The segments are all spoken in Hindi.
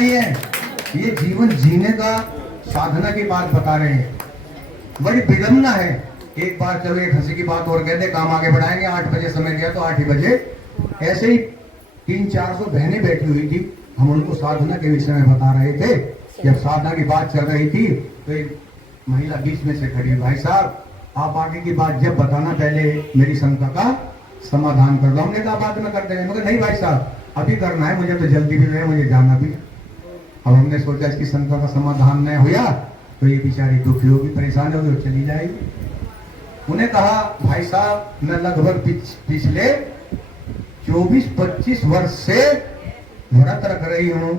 नहीं है, ये जीवन जीने का साधना की बात बता रहे हैं। बड़ी विडम्बना है। एक बार चलो एक हंसी की बात और कहते, काम आगे बढ़ाएंगे, 8 बजे समय दिया तो 8 ही बजे। ऐसे ही 300-400 बहनें बैठी हुई थी, हम उनको साधना के विषय में बता रहे थे। जब साधना की बात चल रही थी तो एक महिला बीच में से खड़ी, भाई साहब आप आगे की बात जब बताना, पहले मेरी शंका का समाधान कर दो। हमने कहा बाद में कर देंगे, मगर नहीं भाई साहब अभी करना है, मुझे तो जल्दी भी है, मुझे जाना भी। अब हमने सोचा इसकी शंका का समाधान नहीं हुआ तो ये बेचारी दुखी होगी, परेशान होगी और चली जाएगी। उन्हें कहा भाई साहब मैं लगभग पिछले 24-25 वर्ष से व्रत रख रही हूँ,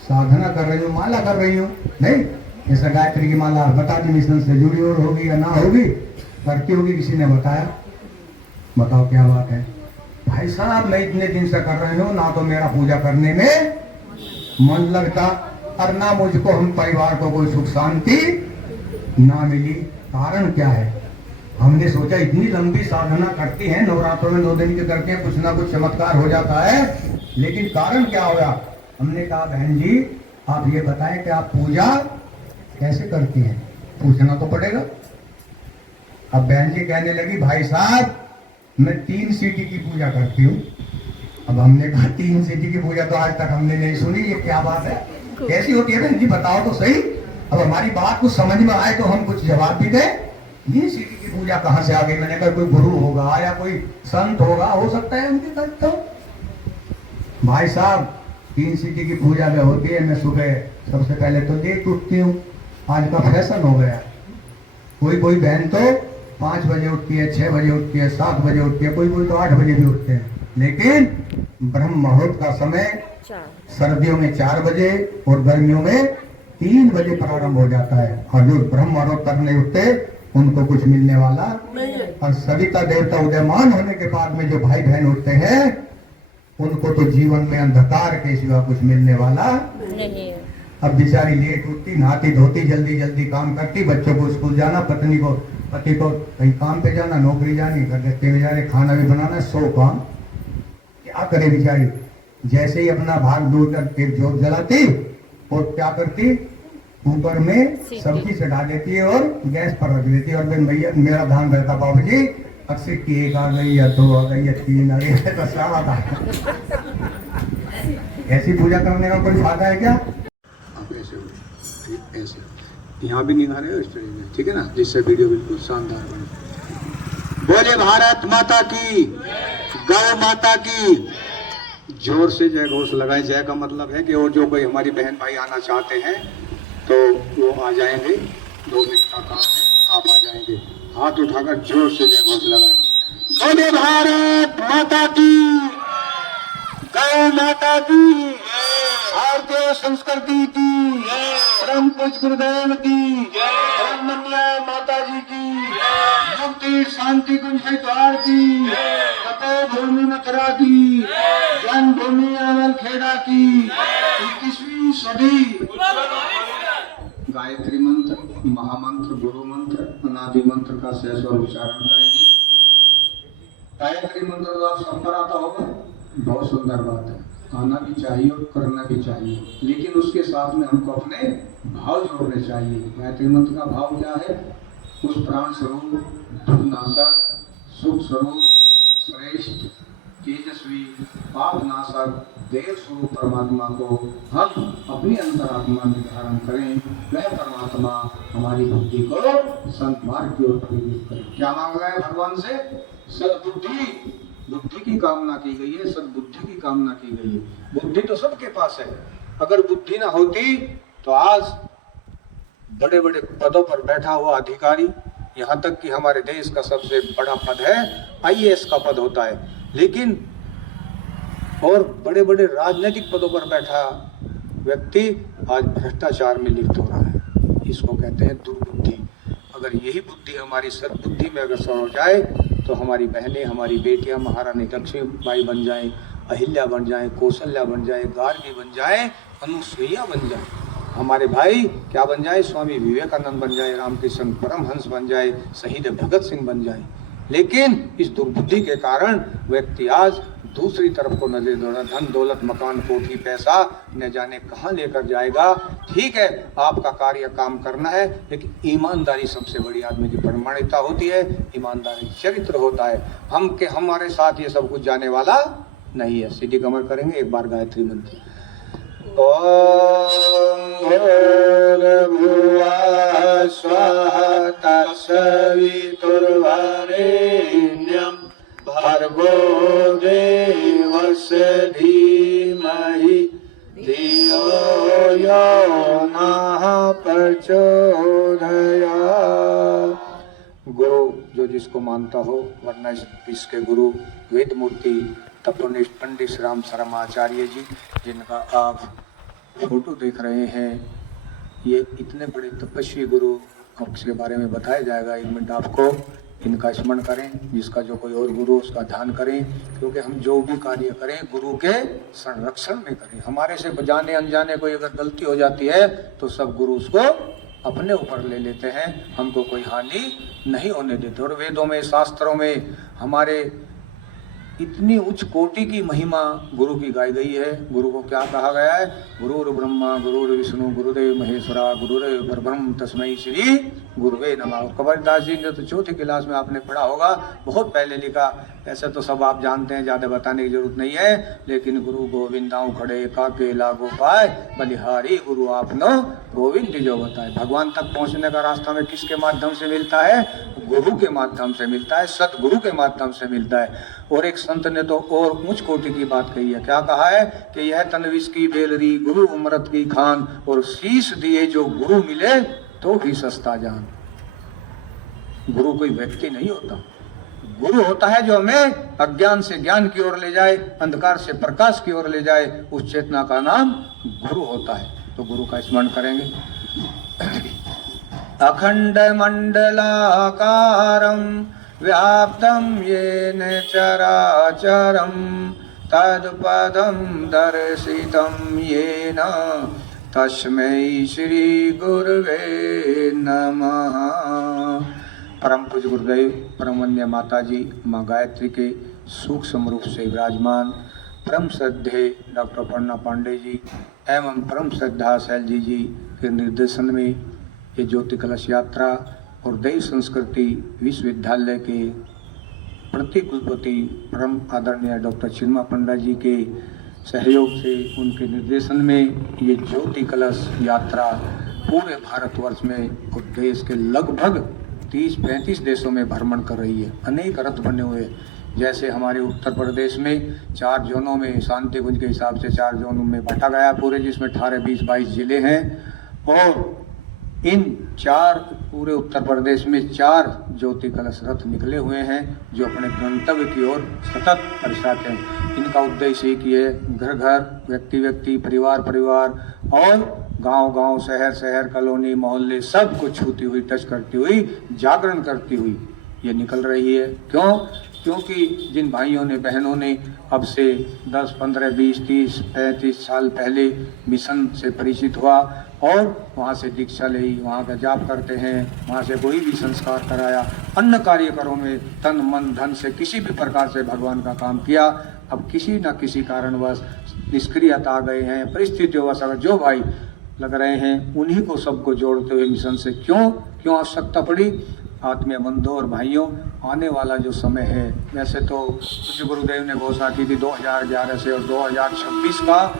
साधना कर रही हूँ, माला कर रही हूँ। नहीं जैसा गायत्री की माला बता दी, मिशन से जुड़ी और होगी या ना होगी, करती होगी, किसी ने बताया। बताओ क्या बात है। भाई साहब मैं इतने दिन से कर रही हूँ, ना तो मेरा पूजा करने में मन लगता और ना मुझको हम परिवार को कोई सुख शांति ना मिली। कारण क्या है? हमने सोचा इतनी लंबी साधना करती है, नवरात्रों में 9 दिन के करते हैं, कुछ ना कुछ चमत्कार हो जाता है, लेकिन कारण क्या होगा? हमने कहा बहन जी आप ये बताएं कि आप पूजा कैसे करती हैं, पूछना तो पड़ेगा। अब बहन जी कहने लगी भाई साहब मैं 3 सीटी की पूजा करती हूँ। अब हमने कहा 3 सीटी की पूजा तो आज तक हमने नहीं सुनी, ये क्या बात है, कैसी होती है बहन जी बताओ तो सही। अब हमारी बात कुछ समझ में आए तो हम कुछ जवाब भी दें। 3 सीटी की पूजा कहाँ से आ गई? मैंने कहा कोई गुरु होगा या कोई संत होगा, हो सकता है उनके साथ। तो भाई साहब 3 सीटी की पूजा में होती है, मैं सुबह सबसे पहले तो लेट उठती हूँ, आज का फैशन हो गया। कोई कोई बहन तो 5 बजे उठती है, 6 बजे उठती है, 7 बजे उठती है, कोई कोई तो 8 बजे भी उठते हैं। लेकिन ब्रह्म मुहूर्त का समय सर्दियों में 4 बजे और गर्मियों में 3 बजे प्रारंभ हो जाता है। और जो ब्रह्म मुहूर्त तक नहीं उठते उनको कुछ मिलने वाला नहीं। और सविता देवता उदयमान होने के बाद में जो भाई बहन उठते हैं उनको तो जीवन में अंधकार के सिवा कुछ मिलने वाला नहीं है। अब बेचारी लेट उठती, नहाती धोती, जल्दी जल्दी काम करती, बच्चों को स्कूल जाना, पति को कहीं काम पे जाना, नौकरी जानी, घर देखते हुए जाने, खाना भी बनाना, 100 काम। क्या करे बेचारी? जैसे ही अपना भाग दूर कर एक जोत जलाती और क्या करती, ऊपर में सब्जी चढ़ा देती है और गैस पर रख देती है। और भैया मेरा ध्यान रहता बाबू जी अक्सर की 1 आ गई या 2 आ गई या 3 आ गई तो सब आता है। ऐसी पूजा करने का कोई फायदा है क्या? आप ऐसे यहाँ भी निभा रहे हो इस तरह में, ठीक है ना, जिससे वीडियो बिल्कुल शानदार बने। बोले भारत माता की, गौ माता की। जोर से जय घोष लगाए। जय का मतलब है कि और जो कोई हमारी बहन भाई आना चाहते हैं तो वो आ जाएंगे, 2 मिनट का काम है, आप आ जाएंगे। हाथ उठाकर जोर से जय घोष लगाएंगे। बोले भारत माता की, गौ माता की, भारतीय संस्कृति की, परम पूज्य गुरुदेव की, ब्रह्मण्या माता जी की, मुक्ति शांति कुंज द्वार की, फतेह भूमि मथुरा की, जन्मभूमि अमर खेड़ा की, 21वीं सदी। गायत्री मंत्र, महामंत्र, गुरु मंत्र, अनादि मंत्र का सहस्वर उच्चारण करेंगे। गायत्री मंत्र तो आप सब पर आता होगा, बहुत सुंदर बात है, आना भी चाहिए और करना भी चाहिए, लेकिन उसके साथ में हमको अपने भाव जोड़ने चाहिए। गायत्री मंत्र का भाव क्या है? उस प्राण स्वरूप, दुखनाशक, सुख स्वरूप, श्रेष्ठ, तेजस्वी, पाप नाशक, देव स्वरूप परमात्मा को हम अपनी अंतरात्मा में धारण करें। वह परमात्मा हमारी बुद्धि को संत मार्ग की ओर प्रेरित करें। क्या मांगा है भगवान से? सद्बुद्धि, बुद्धि की कामना की गई है, सद्बुद्धि की कामना की गई है। बुद्धि तो सबके पास है, अगर बुद्धि ना होती तो आज बड़े बड़े पदों पर बैठा हुआ अधिकारी, यहाँ तक कि हमारे देश का सबसे बड़ा पद है IAS का पद होता है, लेकिन और बड़े बड़े राजनीतिक पदों पर बैठा व्यक्ति आज भ्रष्टाचार में लिप्त हो रहा है। इसको कहते हैं दुर्बुद्धि। अगर यही बुद्धि हमारी सद्बुद्धि में अग्रसर हो जाए तो हमारी बहनें, हमारी बेटियां महारानी लक्ष्मीबाई बन जाएं, अहिल्या बन जाएं, कौशल्या बन जाए, गार्गी बन जाए, अनुसुईया बन जाए। हमारे भाई क्या बन जाए? स्वामी विवेकानंद बन जाए, रामकृष्ण परमहंस बन जाए, शहीद भगत सिंह बन जाए। लेकिन इस दुर्बुद्धि के कारण व्यक्ति आज दूसरी तरफ को नजर दौड़ा, धन दौलत मकान कोठी पैसा न जाने कहाँ लेकर जाएगा। ठीक है, आपका कार्य काम करना है, लेकिन ईमानदारी सबसे बड़ी आदमी की प्रमाणिकता होती है, ईमानदारी चरित्र होता है। हमारे साथ ये सब कुछ जाने वाला नहीं है। सीधी कमर करेंगे एक बार गायत्री मंत्र। ओम भूर्भुवः स्वः तत्सवितुर्वरेण्यं भर्गो देवस्य धीमहि धियो यो नः प्रचोदयात्। गुरु जो जिसको मानता हो, वरना इसके गुरु वेद मूर्ति तपोनिष्ठ पंडित श्री राम शर्मा आचार्य जी, जिनका आप फोटो देख रहे हैं, ये इतने बड़े तपस्वी गुरु, अब इसके बारे में बताया जाएगा। 1 मिनट आपको इनका स्मरण करें, जिसका जो कोई और गुरु उसका ध्यान करें, क्योंकि हम जो भी कार्य करें गुरु के संरक्षण में करें। हमारे से जाने अनजाने कोई अगर गलती हो जाती है तो सब गुरु उसको अपने ऊपर ले लेते हैं, हमको कोई हानि नहीं होने देते। और वेदों में शास्त्रों में हमारे इतनी उच्च कोटि की महिमा गुरु की गाई गई है। गुरु को क्या कहा गया है? गुरुर् ब्रह्मा गुरुर् विष्णु गुरुदेव महेश्वरा गुरुदेव परब्रह्म तस्मै श्री गुरुवे नमः। कबीरदास जी ने तो चौथी क्लास में आपने पढ़ा होगा, बहुत पहले लिखा। ऐसे तो सब आप जानते हैं, ज़्यादा बताने की जरूरत नहीं है। लेकिन गुरु गोविंदाऊ खड़े काके लागो पाए, बलिहारी गुरु आपनो गोविंद जो बताए। भगवान तक पहुंचने का रास्ता में किसके माध्यम से मिलता है? गुरु के माध्यम से मिलता है, सतगुरु के माध्यम से मिलता है। और एक संत ने तो और उच्च कोटि की बात कही है। क्या कहा है कि यह तनविश की बेलरी गुरु उमरत की खान, और शीश दिए जो गुरु मिले तो भी सस्ता जान। गुरु कोई व्यक्ति नहीं होता, गुरु होता है जो हमें अज्ञान से ज्ञान की ओर ले जाए, अंधकार से प्रकाश की ओर ले जाए। उस चेतना का नाम गुरु होता है। तो गुरु का स्मरण करेंगे। अखंड मंडलाकारं व्याप्तं येन चराचरं तत्पदं दर्शितं येन तस्मै श्री गुरुवे नमः। परम पूज्य गुरुदेव परम वंद्य माता जी माँ गायत्री के सूक्ष्म रूप से विराजमान परम श्रद्धे डॉक्टर पर्णा पांडे जी एवं परम श्रद्धा शैलजी जी के निर्देशन में ये ज्योति कलश यात्रा और देव संस्कृति विश्वविद्यालय के प्रतिकुलपति परम आदरणीय डॉक्टर चिन्मा पंडा जी के सहयोग से, उनके निर्देशन में ये ज्योति कलश यात्रा पूरे भारतवर्ष में और देश के लगभग 30-35 देशों में भ्रमण कर रही है। अनेक रथ बने हुए, जैसे हमारे उत्तर प्रदेश में 4 जोनों में, शांति कुंज के हिसाब से 4 जोनों में बांटा गया पूरे, जिसमें 18, 20, 22 जिले हैं। और इन 4 पूरे उत्तर प्रदेश में 4 ज्योति कलश रथ निकले हुए हैं, जो अपने गंतव्य की ओर सतत परिश्रम हैं। इनका उद्देश्य एक ही है, घर घर, व्यक्ति व्यक्ति, परिवार परिवार और गांव गांव, शहर शहर, कॉलोनी, मोहल्ले, सब को छूती हुई, टच करती हुई, जागरण करती हुई ये निकल रही है। क्यों? क्योंकि जिन भाइयों ने, बहनों ने अब से 10, 15, 20, 30, 35 साल पहले मिशन से परिचित हुआ और वहाँ से दीक्षा ली, वहाँ का जाप करते हैं, वहाँ से कोई भी संस्कार कराया, अन्य कार्यकरों में तन मन धन से किसी भी प्रकार से भगवान का काम किया, अब किसी न किसी कारणवश निष्क्रियता आ गए हैं, परिस्थितियों अगर जो भाई लग रहे हैं, उन्हीं को सबको जोड़ते हुए मिशन से क्यों आवश्यकता पड़ी? आत्मीय बंधुओं और भाइयों, आने वाला जो समय है, वैसे तो पूज्य गुरुदेव ने घोषणा की थी 2011 से, और 2026 का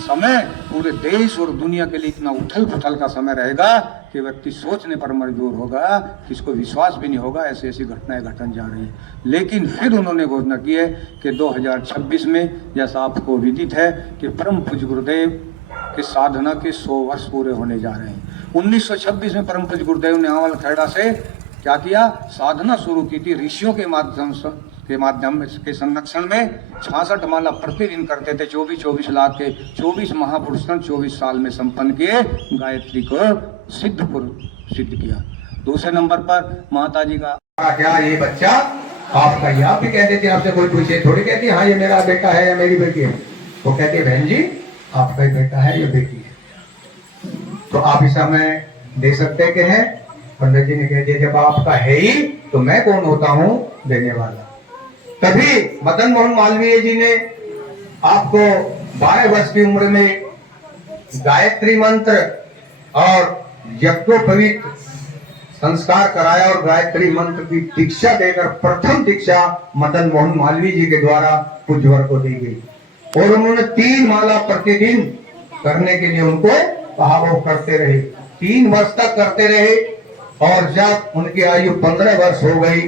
समय पूरे देश और दुनिया के लिए इतना उथल पुथल का समय रहेगा कि व्यक्ति सोचने पर मजबूर होगा, किसको विश्वास भी नहीं होगा, ऐसी ऐसी घटनाएं घटन जा रही हैं। लेकिन फिर उन्होंने घोषणा की है कि 2026 में, जैसा आपको विदित है कि परम पूज्य गुरुदेव के साधना के 100 वर्ष पूरे होने जा रहे हैं। 1926 में परम पूज्य गुरुदेव ने आंवल खेड़ा से क्या किया? साधना शुरू की थी। ऋषियों के माध्यम के संरक्षण में 66 माला प्रतिदिन करते थे। 24 लाख के 24 महापुरुषों 24 साल में संपन्न किए, गायत्री को सिद्ध किया। दूसरे नंबर पर माता जी का क्या ये बच्चा आपका? ये आप भी कहते थे, आपसे कोई पूछे थोड़ी कहती हाँ ये मेरा बेटा है या मेरी बेटी है। वो कहती है बहन जी आपका ही बेटा है या बेटी है। तो आप इस समय दे सकते के हैं? पंडित जी ने कह दिया जब आपका है ही तो मैं कौन होता हूं देने वाला। तभी मदन मोहन मालवीय जी ने आपको 12 वर्ष की उम्र में गायत्री मंत्र और यज्ञोपवीत संस्कार कराया और गायत्री मंत्र की दीक्षा देकर प्रथम दीक्षा मदन मोहन मालवीय जी के द्वारा पूज्यवर को दी गई। और उन्होंने 3 माला प्रतिदिन करने के लिए उनको कहा, वो करते रहे, 3 वर्ष तक करते रहे। और जब उनकी आयु 15 वर्ष हो गई